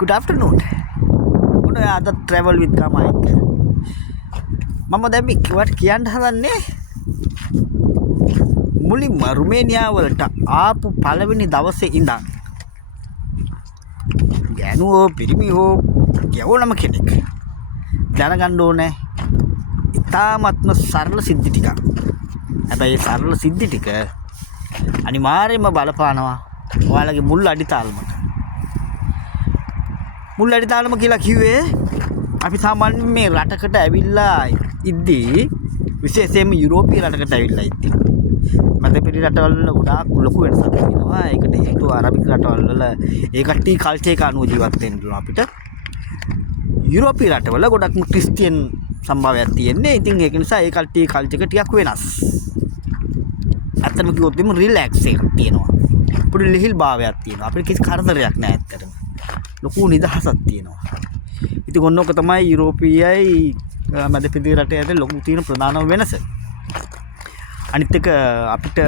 Good afternoon. Good other travel with Mike. මම දැන් මේ කිව්වට කියන්න හදන්නේ මුලින්ම රුමේනියා වලට ආපු පළවෙනි දවසේ ඉඳන් ගෑනුවෝ පිරිමිවෝ යවුනම කෙනෙක් දැනගන්න ඕනේ ඉතාමත්ම සරල සිද්ධි ටිකක්. හැබැයි සරල සිද්ධි ටික අනිවාර්යයෙන්ම බලපානවා ඔයාලගේ මුල් අඩිතාලමට. මුල් අඩිතාලම කියලා කිව්වේ අපි සාමාන්‍යයෙන් මේ රටකට ඇවිල්ලා ඉද්දී විශේෂයෙන්ම යුරෝපීය රටකට ඇවිල්ලා ඉද්දී මැදපෙළි රටවල් වල ගොඩාක් ලොකු වෙනසක් තියෙනවා. ඒකට හේතුව අරබික් රටවල් වල ඒ කට්ටිය කල්චර් එක අනුව ජීවත් වෙන්න පුළුවන් අපිට. යුරෝපීය රටවල ගොඩක්ම ක්‍රිස්තියන් සම්භාවයක් තියෙන්නේ. ඉතින් ඒක නිසා ඒ කට්ටිය කල්චර් එක ටිකක් වෙනස්. ඇත්තටම කිව්වොත් එimhe රිලැක්ස් එකක් තියෙනවා. පොඩි ලිහිල් භාවයක් තියෙනවා. අපිට කිසි කරදරයක් නැහැ ඇත්තටම. ලොකු නිදහසක් තියෙනවා. ඉතින් ඔන්නෝක තමයි යුරෝපීයයි මැදපෙළි රටේ අතර ලොකු තියෙන ප්‍රධානම වෙනස. අනිත් එක අපිට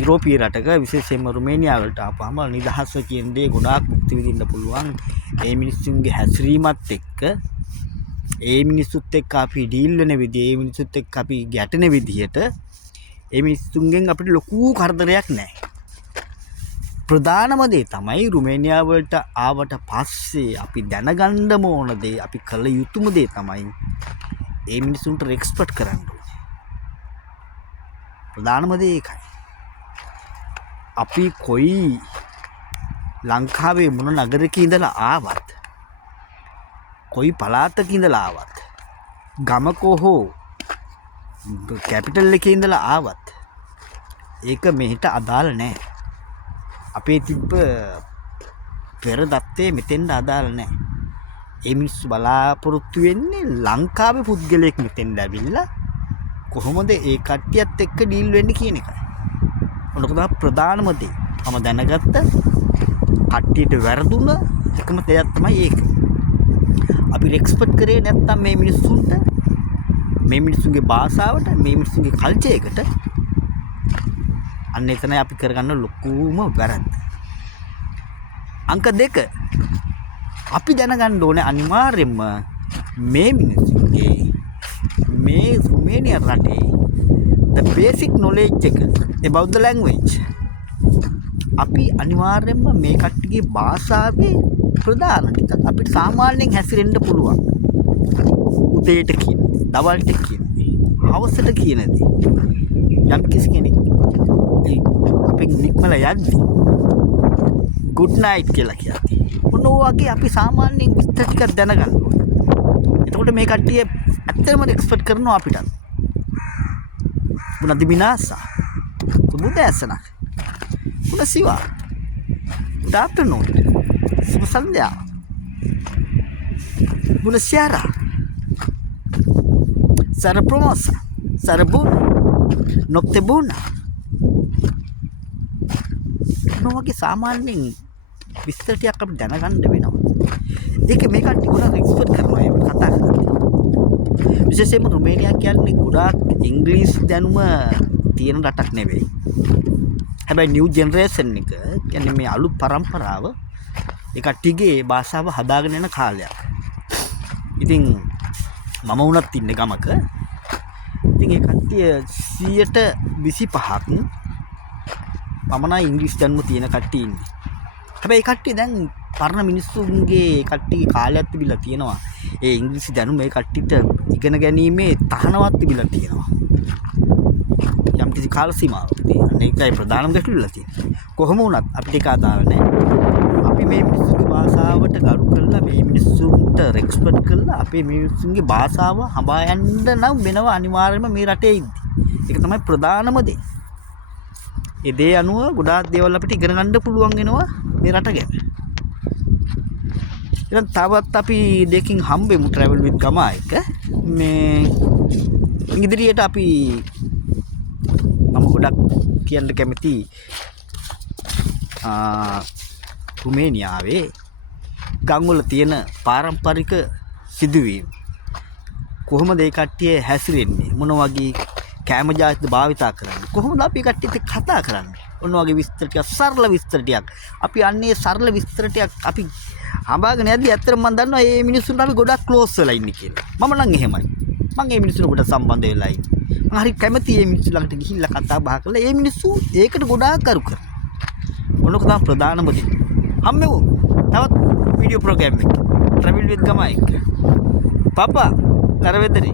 යුරෝපීය රටක විශේෂයෙන්ම රුමේනියා වලට ආපුවාම නිදහස කියන දේ ගොඩාක් මුක්ති විඳින්න පුළුවන්. ඒ මිනිස්සුන්ගේ හැසිරීමත් එක්ක ඒ මිනිස්සුත් එක්ක අපි ඩීල් වෙන විදිහ, ඒ මිනිස්සුත් එක්ක අපි ගැටෙන විදිහට ඒ මිනිස්සුන්ගෙන් අපිට ලොකු කරදරයක් නැහැ. ප්‍රධානම දේ තමයි රුමේනියා වලට ආවට පස්සේ අපි දැනගන්නම ඕන දේ, අපි කළ යුතුම දේ තමයි ඒ මිනිසුන්ට රෙස්පෙක්ට් කරන්න ඕනේ. ප්‍රධානම දේ ඒකයි. අපි කොයි ලංකාවේ මොන නගරයක ඉඳලා ආවත්, කොයි පළාතක ඉඳලා ආවත්, ගමක හෝ කැපිටල් එකේ ඉඳලා ආවත් ඒක මෙහෙට අදාළ නැහැ. අපේ තිබ්බ පෙර දත්තේ මෙතෙන්ට අදාළ නැහැ. ඒ මිනිස්සු බලාපොරොත්තු වෙන්නේ ලංකාවේ පුද්ගලයෙක් මෙතෙන්ට ඇවිල්ලා කොහොමද ඒ කට්ටියත් එක්ක ඩීල් වෙන්නේ කියන එකයි. ඔන්නක තමයි ප්‍රධානම දේ. මම දැනගත්ත කට්ටියට වැරදුන එකම දෙයක් තමයි ඒක. අපි රෙස්පෙක්ට් කරේ නැත්තම් මේ මිනිස්සුන්ට, මේ මිනිස්සුන්ගේ භාෂාවට, මේ මිනිස්සුන්ගේ කල්චර් එකට, අන්න එතනයි අපි කරගන්න ලොකුම වැරද්ද. අංක 2 අපි දැනගන්න ඕනේ අනිවාර්යයෙන්ම මේ මිනිස්සුන්ගේ, මේ රුමේනියා රටේ the basic knowledge එක about the language. අපි අනිවාර්යයෙන්ම මේ කට්ටියගේ භාෂාවේ ප්‍රධාන ටිකක් අපිට සාමාන්‍යයෙන් හැසිරෙන්න පුළුවන්. උදේට කියන්නේ, දවල්ට කියන්නේ, හවසට කියන්නේ. යම් කිසි කෙනෙක් අපෙන් නික්මලා යද්දී good night කියලා කියති. ඔන්න ඔයගේ අපි සාමාන්‍යයෙන් විස්තර ටිකක් දැනගන්න ඕනේ. එතකොට මේ කට්ටිය ඇත්තටම එක්ස්පෙක්ට් කරනවා අපිට. බුණ දිබිනාසා. සුබුදෑසනක්. බුණ සිවා. good afternoon. සුබ සන්ධ්‍යාව. බුණ සියාරා. සර ප්‍රොමෝසා. සර බුණ. නොක්තේ බුණ. නොවගේ සාමාන්‍යයෙන් විස්තර ටිකක් අපිට දැනගන්න වෙනවා. ඒක මේ කට්ටිය ගොඩක් එක්ස්පර්ට් කරනවා ඒක කතා කරන්නේ. විශේෂයෙන්ම රුමේනියා කියන්නේ ගොඩාක් ඉංග්‍රීසි දැනුම තියෙන රටක් නෙවෙයි. හැබැයි නිව් ජෙනරේෂන් එක කියන්නේ මේ අලුත් පරම්පරාව ඒ කට්ටියගේ භාෂාව හදාගෙන යන කාලයක්. ඉතින් මම වුණත් ඉන්නේ ගමක. ඉතින් ඒ කට්ටිය 25%ක් පමණයි ඉංග්‍රීසි දැනුම තියෙන කට්ටිය ඉන්නේ. හැබැයි ඒ කට්ටිය දැන් පරණ මිනිස්සුන්ගේ කට්ටිය කාලයක් තිබිලා තියෙනවා. ඒ ඉංග්‍රීසි දැනුම මේ කට්ටියට ඉගෙන ගැනීමේ තහනමක් තිබිලා තියෙනවා. යම් කිසි කාල සීමාවකදී. අනේකයි ප්‍රධානම ගැටලුවලා තියෙන්නේ. කොහොම වුණත් අපිට ඒක අදාළ නැහැ. අපි මේ මිනිස්සුන්ගේ භාෂාවට ගරු කරලා, මේ මිනිස්සුන්ට රෙස්පෙක්ට් කරලා අපේ මිනිස්සුන්ගේ භාෂාව හඹා යන්න නම් වෙනවා අනිවාර්යයෙන්ම මේ රටේ ඉද්දි. ඒක තමයි ප්‍රධානම දේ. ඒ දේ අනුව ගොඩාක් දේවල් අපිට ඉගෙන ගන්න පුළුවන් වෙනවා මේ රට ගැන. ඊළඟ තවත් අපි දෙකින් හම්බෙමු travel with ගමා එක. මේ ඉදිරියට අපි මම ගොඩක් කියන්න කැමති රුමේනියාවේ ගම්වල තියෙන පාරම්පරික සිදුවීම්. කොහොමද ඒ කට්ටිය හැසිරෙන්නේ? මොන වගේ කෑම ජාතිද භාවිතා කරන්නේ? කොහොමද අපි කට්ටියත් එක්ක කතා කරන්නේ? ඔන්න වගේ විස්තර ටිකක්, සරල විස්තර ටිකක්. අපි අන්නේ සරල විස්තර ටිකක් අපි හඹාගෙන යද්දි ඇත්තටම මම දන්නවා මේ මිනිස්සුන්ට අපි ගොඩක් ක්ලෝස් වෙලා ඉන්නේ කියලා. මම නම් එහෙමයි. මම මේ මිනිස්සුන්ට ගොඩක් සම්බන්ධ වෙලා ඉන්නේ. මම හරි කැමතියි මේ මිනිස්සු ළඟට ගිහිල්ලා කතා බහ කරලා මේ මිනිස්සු ඒකට ගොඩාක් කරු කරනවා. මොනක තමයි ප්‍රධානම දේ. හම්බෙමු. තවත් වීඩියෝ ප්‍රෝග්‍රෑම් එකක්. travel with ගමයි. පාපා කරවෙදරි